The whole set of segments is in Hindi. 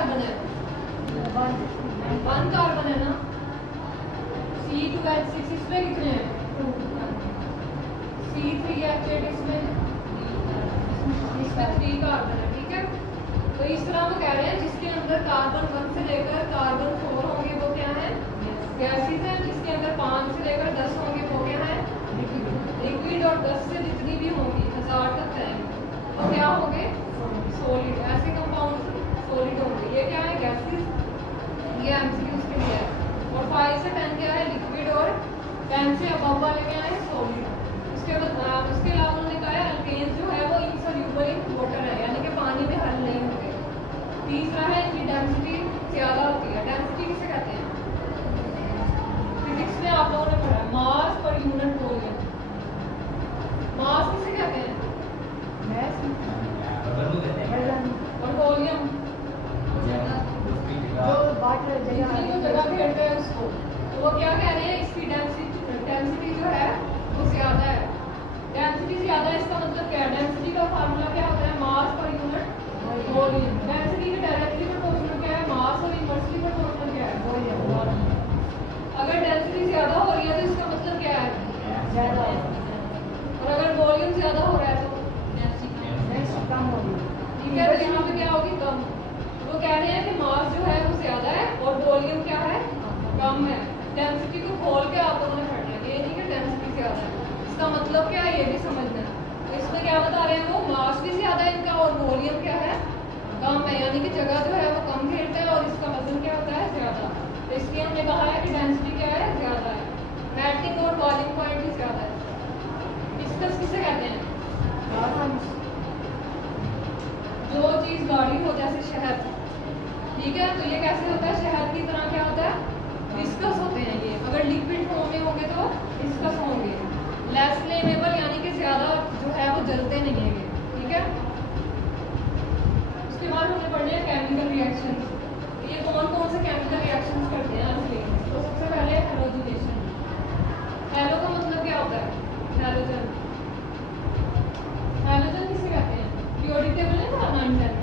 कार्बन है? 1 कार्बन है ना। C2H6 इसमें कितने हैं? C3H8 इसमें 3 कार्बन है, ठीक है। तो इस तरह हम कह रहे हैं जिसके अंदर कार्बन 1 से लेकर कार्बन 4 होंगे वो क्या है? गैसेस है। जिसके अंदर 5 से लेकर 10 होंगे वो क्या है? लिक्विड। और 10 से जितनी भी होंगी 1000 तक जाएंगे तो क्या होंगे? सॉलिड। ऐसे कंपाउंड सॉलिड होंगे। ये क्या है? गैसेस। ये एमसीक्यू के लिए है। और 5 से 10 क्या है? लिक्विड। और 10 से अबव वाले क्या है? सॉलिड। उसके अलावा उन्होंने कहा है अल्केन्स जो है वो इनसॉल्यूबल इन वाटर है, यानी कि पानी में हल नहीं होंगे। तीसरा है इनकी डेंसिटी ज्यादा होती है। डेंसिटी किसे कहते हैं? फिजिक्स में आप लोगों ने पढ़ा मास पर यूनिट वॉल्यूम। मास किसे कहते हैं? और वॉल्यूम जितनी जो जगह घेरते हैं उसको। तो वो क्या कह रहे हैं? इसकी डेंसिटी जो है वो ज्यादा है। डेंसिटी ज्यादा है इसका मतलब क्या है? डेंसिटी का फार्मूला क्या होता है? मास पर यूनिट वॉल्यूम। डेंसिटी के डायरेक्टली प्रोपोर्शनल क्या है? मास। और इनवर्सली प्रोपोर्शनल क्या है? वॉल्यूम। अगर डेंसिटी ज्यादा हो रही है तो इसका मतलब क्या है? ज्यादा। और अगर वॉल्यूम ज्यादा हो रहा है तो कम होगी, ठीक है। तो यहाँ पे क्या होगी? कम। वो कह रहे हैं कि मास जो है वो ज्यादा है और वॉल्यूम क्या है? कम है। डेंसिटी को खोल के आप लोगों ने पढ़ना है, ये नहीं कि डेंसिटी ज्यादा है। इसका मतलब क्या है ये भी समझना है। तो इसमें क्या बता रहे हैं? वो मास भी ज्यादा है इनका और वॉल्यूम क्या है? कम है, यानी कि जगह जो है वो कम घेरता है और इसका वजन क्या होता है? ज्यादा। तो इसलिए हमने कहा है कि डेंसिटी क्या है? ज्यादा है। मेल्टिंग और बॉइलिंग पॉइंट भी ज्यादा है। डिस्कस किसे कहते हैं? जो चीज गाढ़ी हो जैसे शहद, ठीक है। तो ये कैसे होता है? शहद की तरह क्या होता है? डिस्कस होते हैं ये। अगर लिक्विड फॉर्म में होंगे तो डिस्कस होंगे। लेस फ्लेमेबल यानी कि ज्यादा जो है वो जलते नहीं है ये, ठीक है। उसके बाद हमने पढ़ने हैं केमिकल रिएक्शंस। ये कौन कौन से केमिकल रिएक्शंस करते हैं? तो सबसे पहले हैलोजिनेशन। हैलो का मतलब क्या होता है? हैलोजन। हैलोजन किसे कहते हैं? पीरियोडिक टेबल है ना 9 10 में।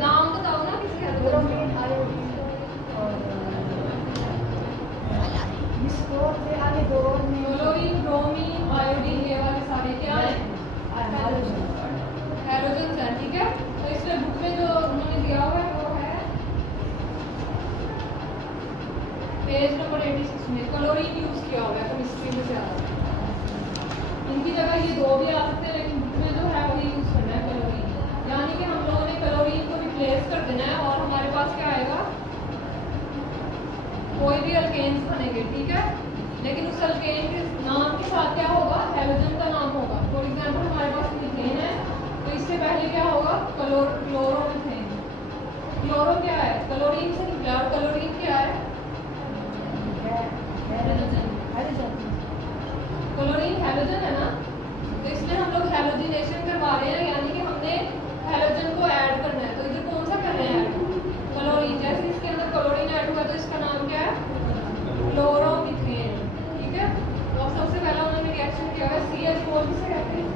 नाम बताओ ना किसी हैलोजन। क्लोरीन, ब्रोमीन, आयोडीन, ये वाले सारे क्या है? हैलोजन है, ठीक है। तो इसमें बुक में जो उन्होंने दिया हुआ है वो है पेज नंबर 86 में क्लोरीन यूज किया हुआ है केमिस्ट्री में ज्यादा। इनकी जगह ये 2 भी आ सकते हैं लेकिन बुक में जो है वही यूज करना है क्लोरीन। यानी कि हम लोगों ने क्लोरीन को रिप्लेस कर देना है और हमारे पास क्या आएगा? कोई भी अल्केन्स बनेंगे, ठीक है। लेकिन उस अल्केन के नाम के साथ क्या होगा? हैलोजन का नाम होगा। फॉर एग्जांपल हमारे पास मीथेन है तो इससे पहले क्या होगा? क्लोरोमीथेन। क्लोरो क्या है? क्लोरीन से निकला। और क्लोरीन क्या है? क्लोरीन हैलोजन है ना। तो इसमें हम लोग हैलोजिनेशन करवा रहे हैं, यानी कि हमने हैलोजन को ऐड करना है। तो इधर कौन सा कर रहे हैं? क्लोरीन। जैसे इसके अंदर क्लोरीन ऐड हुआ तो इसका नाम क्या है? क्लोरोमीथेन, ठीक है। तो अब सबसे पहला उन्होंने रिएक्शन किया है CH4 किसे कहते हैं?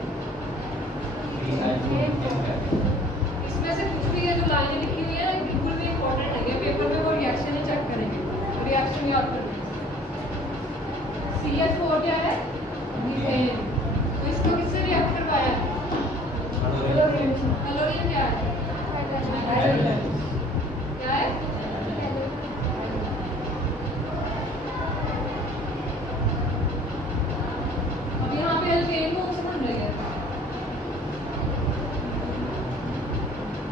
इसमें से कुछ भी ये जो लाइनें लिखी हुई है बिल्कुल भी इंपॉर्टेंट नहीं है। पेपर में वो रिएक्शन ही चेक करेंगे, रिएक्शन याद करना। CH4 क्या है? मीथेन। तो इसको किससे रिएक्ट करवाया है? क्लोरीन क्या है? क्या है? अब यहाँ पे एल्केन कौन सा बन रही है?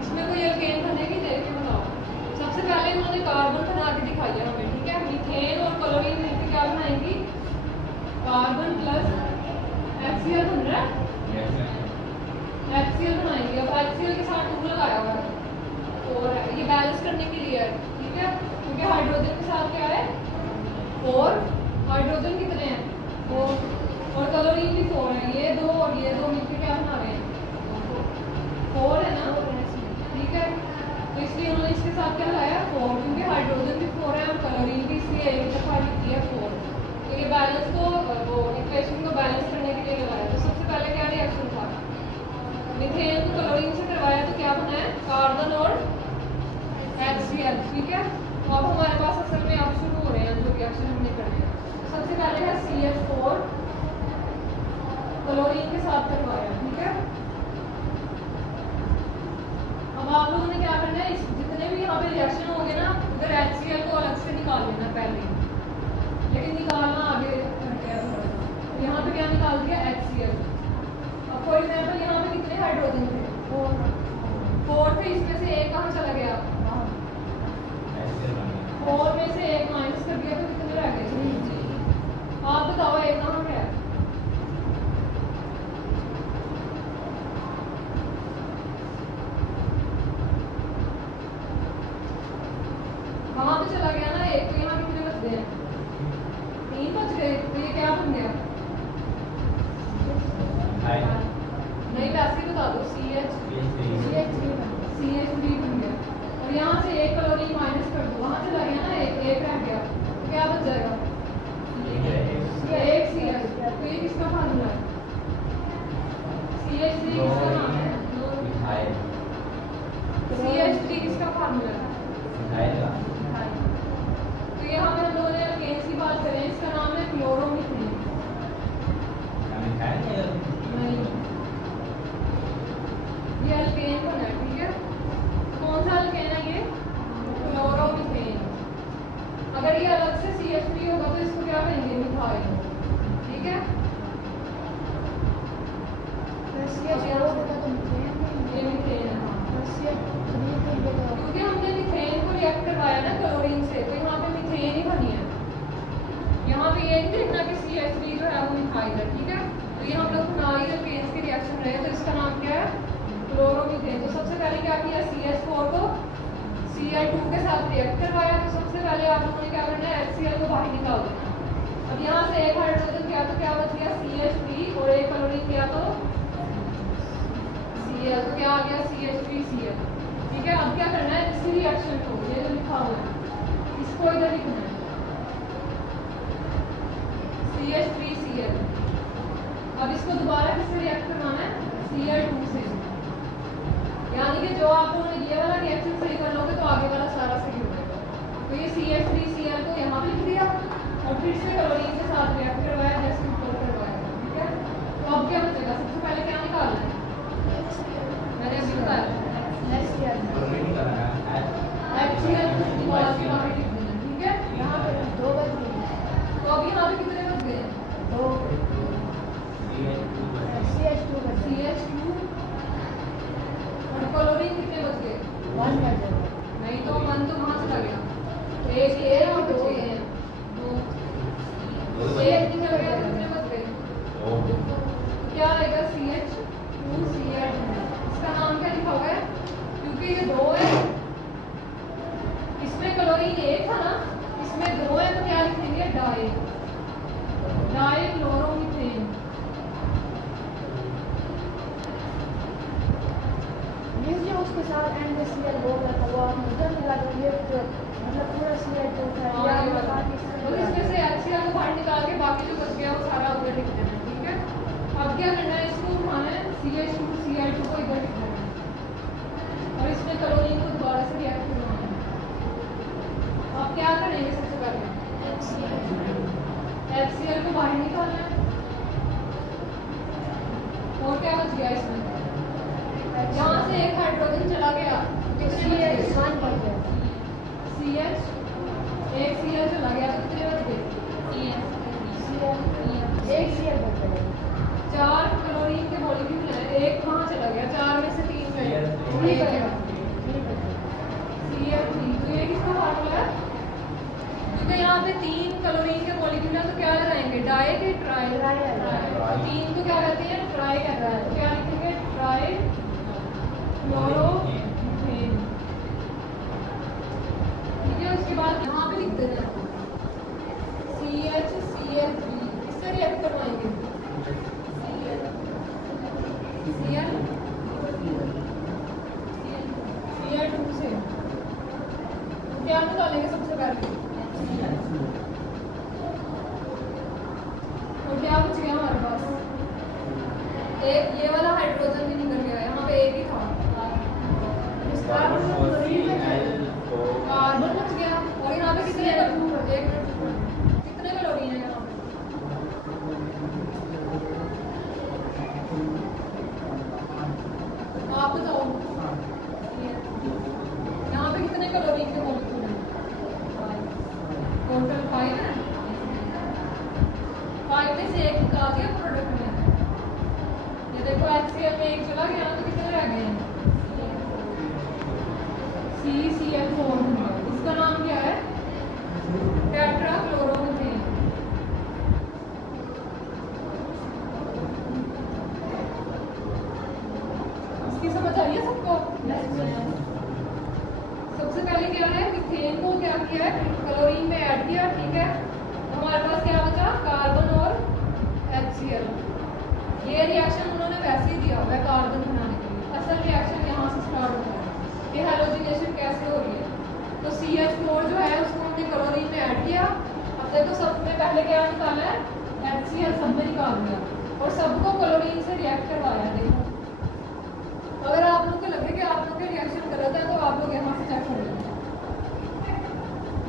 इसमें कोई एल्केन बनेगी? देख के बताओ। सबसे पहले उन्होंने कार्बन बना के दिखाया हमें, ठीक है। मीथेन और क्लोरीन मिलकर क्या बनाएंगी? कार्बन प्लस HCl बन रहा है। HCl बनाएंगे। अब HCl के साथ 2 लगाया हुआ है और ये बैलेंस करने के लिए है, ठीक है। क्योंकि हाइड्रोजन के साथ क्या है? 4। हाइड्रोजन कितने हैं? 4। और क्लोरीन भी 4 है। ये 2 और ये 2 मिलकर क्या बना रहे हैं? 4 है ना, ठीक है। तो इसलिए उन्होंने इसके साथ क्या लाया? 4, क्योंकि हाइड्रोजन भी 4 है और क्लोरीन भी, इसलिए एक दफा लिखी है 4। तो ये बैलेंस को वो इक्वेशन को बैलेंस करने के लिए लगाया। तो सबसे पहले क्या रिएक्शन था? साथ करवाया, ठीक है। अब आप लोगों ने क्या करना है, जितने भी यहाँ पे रिएक्शन होंगे ना, उधर HCl को अलग से निकाल लेना पहले, लेकिन निकालना आगे यहाँ पे क्या निकाल दिया HCl। अब फॉर एग्जाम्पल यहाँ पे कितने हाइड्रोजन थे, 4 थे, इसमें से एक कहाँ चला गया, 4 में से एक माइनस कर दिया तो कितने रह गए, आप बताओ एक कहाँ गया। वहां पे चला गया ना एक, तो यहाँ कितने बच गए, 3 बच गए, तो ये क्या बन गया, नहीं वैसे ही बता दो, CH3 बन गया। और यहाँ से एक क्लोरीन माइनस कर दो, वहां चला गया ना एक रह गया, तो क्या बच जाएगा, एक Cl। तो ये किसका फार्मूला है, CH3 किसका नाम है, CH3 किसका फार्मूला है, तो यहाँ पे हम लोगों ने अल्केन्स की बात करें, इसका नाम है क्लोरोमीथेन। नहीं, ये अल्केन बना है, ठीक है। कौन सा अल्केन है ये, क्लोरोमीथेन। अगर ये अलग से CH3 होगा तो इसको क्या कहेंगे, मिथाइल, ठीक है। ये मीथेन है, क्योंकि हमने मीथेन को रिएक्ट करवाया ना क्लोरीन से, तो यहाँ पे मीथेन ही बनी है। यहाँ पे ये नहीं देखना कि CH3 जो है वो मिथाइल है, ठीक है। तो ये हम लोग फिनाइल अल्केन्स के रिएक्शन रहे, तो इसका नाम क्या है, क्लोरोमीथेन। तो सबसे पहले क्या किया, CH4 को Cl2 के साथ रिएक्ट करवाया, तो सबसे पहले आप लोगों ने क्या करना है, HCl को बाहर निकाल देना। अब यहाँ से एक हाइड्रोजन किया तो क्या बच गया, CH3, और एक क्लोरीन किया तो Cl, तो क्या आ गया, CH3Cl, ठीक है। अब क्या करना है, इसी रिएक्शन को, ये जो लिखा हुआ है इसको इधर लिखना है, CH3Cl। अब इसको दोबारा किससे रिएक्ट करवाना है, Cl2 से, यानी कि जो आप लोगों ने ये वाला रिएक्शन सही कर लोगे तो आगे वाला सारा सही हो जाएगा। तो ये CH3Cl को यहाँ पे लिख दिया और फिर से क्लोरीन के साथ रिएक्ट करवाया जैसे ऊपर करवाया, ठीक है। तो अब क्या बचेगा, सबसे पहले क्या निकालना है, मैंने अभी बताया HCl ठीक है। यहाँ पे 2 बच गए, तो अब यहाँ पे कितने बच गए, 2, CH2 और क्लोरीन कितने बच गए, 1 बच गए, नहीं तो 1 तो कहाँ चला गया, एक ये और 2 ये, 2 एक निकल गया, कितने बच गए, क्या आएगा, CH2Cl। इसका नाम क्या लिखा हुआ है, क्योंकि ये 2 है, इसमें क्लोरीन 1 था ना, इसमें 2 है, तो क्या लिखेंगे, डाइक्लोरोमीथेन। उसके साथ NaCl बोल रहा था, वो आपने उधर मिला दो, ये मतलब पूरा Cl2 था, तो इसमें से HCl को बाहर निकाल के बाकी जो बच गया वो सारा उधर लिख देना, ठीक है। अब क्या करना है, इसको उठाना है, CH2Cl2 को इधर लिख देना और इसमें क्लोरीन को दोबारा से रिएक्ट करवाना है। अब क्या करेंगे, सबसे पहले HCl को बाहर निकालना है, और क्या बच गया इसमें, यहाँ से एक हाइड्रोजन चला गया, कितने बच गए, एक Cl चला गया, तो कितने बच गए, एक Cl बच गया, 4 क्लोरीन के मॉलिक्यूल है, एक कहाँ चला गया, 4 में से 3 गए, 3 बचेगा, Cl3। तो ये किसका फार्मूला है, क्योंकि यहाँ पे 3 क्लोरीन के मॉलिक्यूल है, तो क्या लगाएंगे, डाई के ट्राई, 3 को क्या कहते हैं, ट्राई कर रहा है, तो क्या लिखेंगे, ट्राई क्लोरोमीथेन, ठीक है। उसके बाद यहाँ पे लिख देना CHCl3, इससे रिएक्ट करवाएंगे, Cl2 से, क्या निकालेंगे सबसे पहले, और क्या बच गया हमारे पास, एक ये वाला हाइड्रोजन भी निकल गया, यहाँ पे एक ही था, कार्बन बच गया, और यहाँ पे कितने कितने क्लोरीन है यहाँ पे, दिया प्रोडक्ट में। ये देखो HCl में एक चला गया तो कितने रह गए हैं? CCl4। इसका नाम क्या है? टेट्राक्लोरोमीथेन। इसकी समझ आई है सबको? सबसे पहले क्या है, मीथेन को क्या किया है, क्लोरीन में ऐड किया, ठीक है। हमारे पास क्या बचा? कार्बन और HCl। ये रिएक्शन उन्होंने वैसे ही दिया हुआ है कार्बन बनाने के लिए। असल रिएक्शन यहाँ से स्टार्ट होता है कि हैलोजिनेशन कैसे हो रही है। तो CH4 जो है उसको हमने क्लोरीन में ऐड किया। अब देखो सब में पहले क्या निकाला है? HCl सब में निकाल दिया और सबको क्लोरीन से रिएक्ट करवाया। देखो अगर आप लोग को लगे कि आप लोग के रिएक्शन गलत है तो आप लोग यहाँ से चेक कर लेंगे।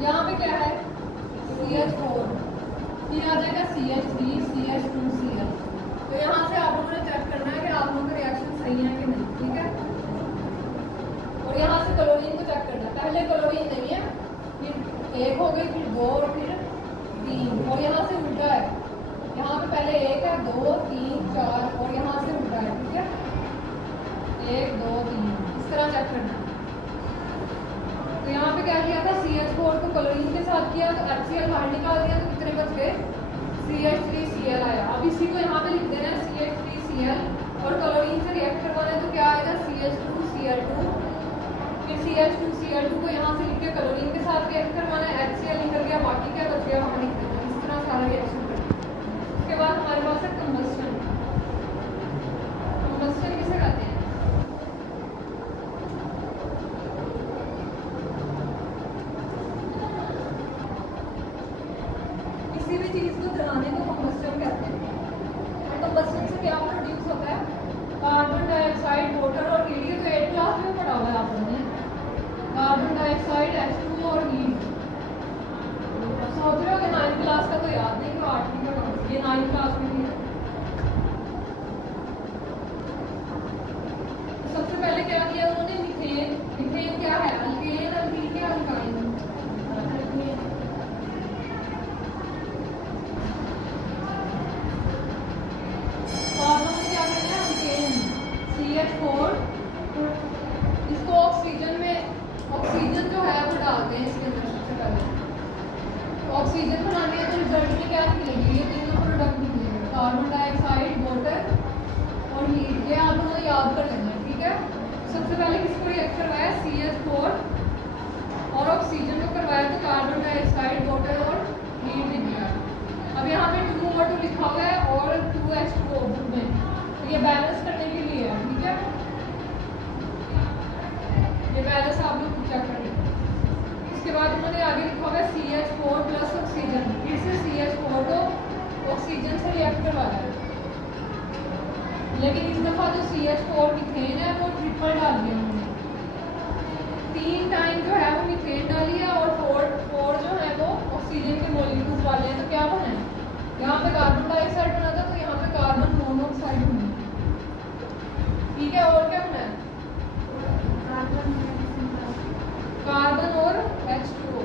यहाँ पे क्या है? CH4, फिर आ जाएगा CH3, CH2, Cl। तो यहाँ से आप लोगों ने चेक करना है कि आप लोगों का रिएक्शन सही है कि नहीं, ठीक है। और यहाँ से क्लोरीन को चेक करना है। पहले क्लोरीन नहीं है, फिर एक हो गई, फिर दो और फिर तीन, और यहाँ से उल्टा है। यहाँ पे पहले एक है, 2, 3, 4 और यहाँ से उल्टा है, ठीक है। 1, 2, 3 इस तरह चेक करना है। तो यहाँ पे क्या किया था? CH4 को क्लोरीन के साथ किया तो HCl बाहर निकाल दिया तो कितने बच गए? CH3Cl आया। अब इसी को यहाँ पे लिख देना है CH3Cl और क्लोरीन से रिएक्ट करवाना है तो क्या आएगा? CH2Cl2। फिर CH2Cl2 को यहाँ से लिख के क्लोरीन के साथ रिएक्ट करवाना है। HCl निकल गया, बाकी क्या बच गया वहाँ लिख देना। इस तरह सारा रिएक्शन करना है। उसके बाद हमारे पास है कंबस्टन। कंबस्टन किसे कहते हैं? किसी भी चीज को जलाने को कंबस्टन कहते हैं। और कंबस्टन से क्या प्रोड्यूस होता है? कार्बन डाइऑक्साइड, वाटर और हीट। ये तो 8th क्लास में पढ़ा हुआ है आप लोगों ने। कार्बन डाइऑक्साइड, H2O और हीट। सोच रहे हो कि 9th क्लास का तो याद नहीं, तो 8वीं का ये 9th क्लास में भी है। सबसे पहले क्या किया उन्होंने? मीथेन। मीथेन क्या है? अल्केन, अल्कीन या अल्काइन? कार्बन में क्या करना है? Alkane, CH4। इसको ऑक्सीजन में, ऑक्सीजन जो है वो डालते हैं इसके अंदर। सबसे पहले ऑक्सीजन बनानी है तो रिजल्ट में क्या निकलेगी? ये तीनों प्रोडक्ट निकलेंगे, कार्बन डाइऑक्साइड, वाटर और हीट। ये आप लोगों ने याद कर लेना है, ठीक है। सबसे पहले किसको रिएक्ट करवाया? CH4 और ऑक्सीजन को करवाया तो कार्बन डाइऑक्साइड, वाटर और हीट निकला। अब यहाँ पे 2O2 लिखा हुआ है और 2H2O में, तो ये बैलेंस करने के लिए है, ठीक है। ये बैलेंस आप लोग चेक कर लेंगे। इसके बाद उन्होंने आगे लिखा हुआ है CH4 प्लस ऑक्सीजन। फिर से CH4 को ऑक्सीजन से रिएक्ट करवाया है, लेकिन इस दफा जो CH4 मीथेन है वो ट्रिपल डाल दिया उन्होंने। 3 टाइम जो है वो मीथेन डाली है और 4 जो है वो ऑक्सीजन के मॉलिक्यूल्स डाले हैं। तो क्या बना है? यहाँ पे कार्बन डाइऑक्साइड बना था तो यहाँ पे कार्बन मोनोऑक्साइड बनी, ठीक है। और क्या बना है? कार्बन और H2O।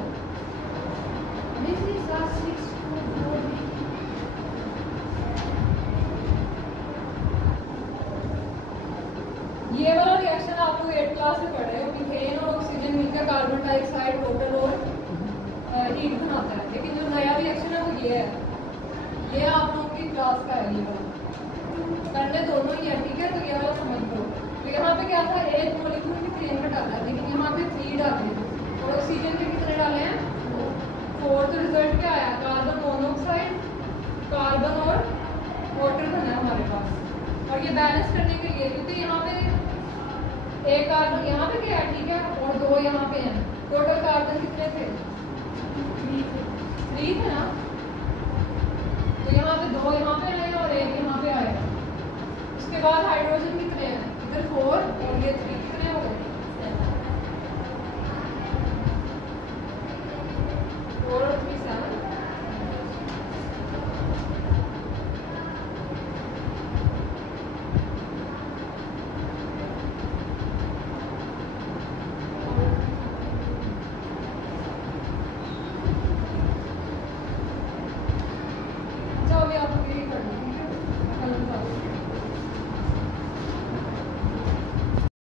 ये वाला रिएक्शन आप लोग 8th क्लास में पढ़ रहे हो। मीथेन और ऑक्सीजन मिलकर कार्बन डाइऑक्साइड, वाटर और हीट बनाता है। लेकिन जो नया रिएक्शन है वो ये है। ये आप लोगों की क्लास का है। ये वाला करने दोनों ही है, ठीक है। तो ये वाला समझ लो। तो यहाँ पे क्या था? एक मॉलिक्यूल मीथेन का डाला है, लेकिन यहाँ पे 3 डाले हैं और ऑक्सीजन के कितने डाले हैं? 4। तो रिजल्ट क्या आया? कार्बन मोनोऑक्साइड, कार्बन और वाटर बना हमारे पास। और ये बैलेंस करने के लिए, क्योंकि यहाँ पे एक कार्बन यहाँ पे क्या है, ठीक है, और 2 यहाँ पे हैं। टोटल कार्बन कितने थे? 3 थे ना। तो यहाँ पे 2 यहाँ पे आए और 1 यहाँ पे आया। उसके बाद हाइड्रोजन कितने हैं? इधर 4 और ये 3 कितने हो गए?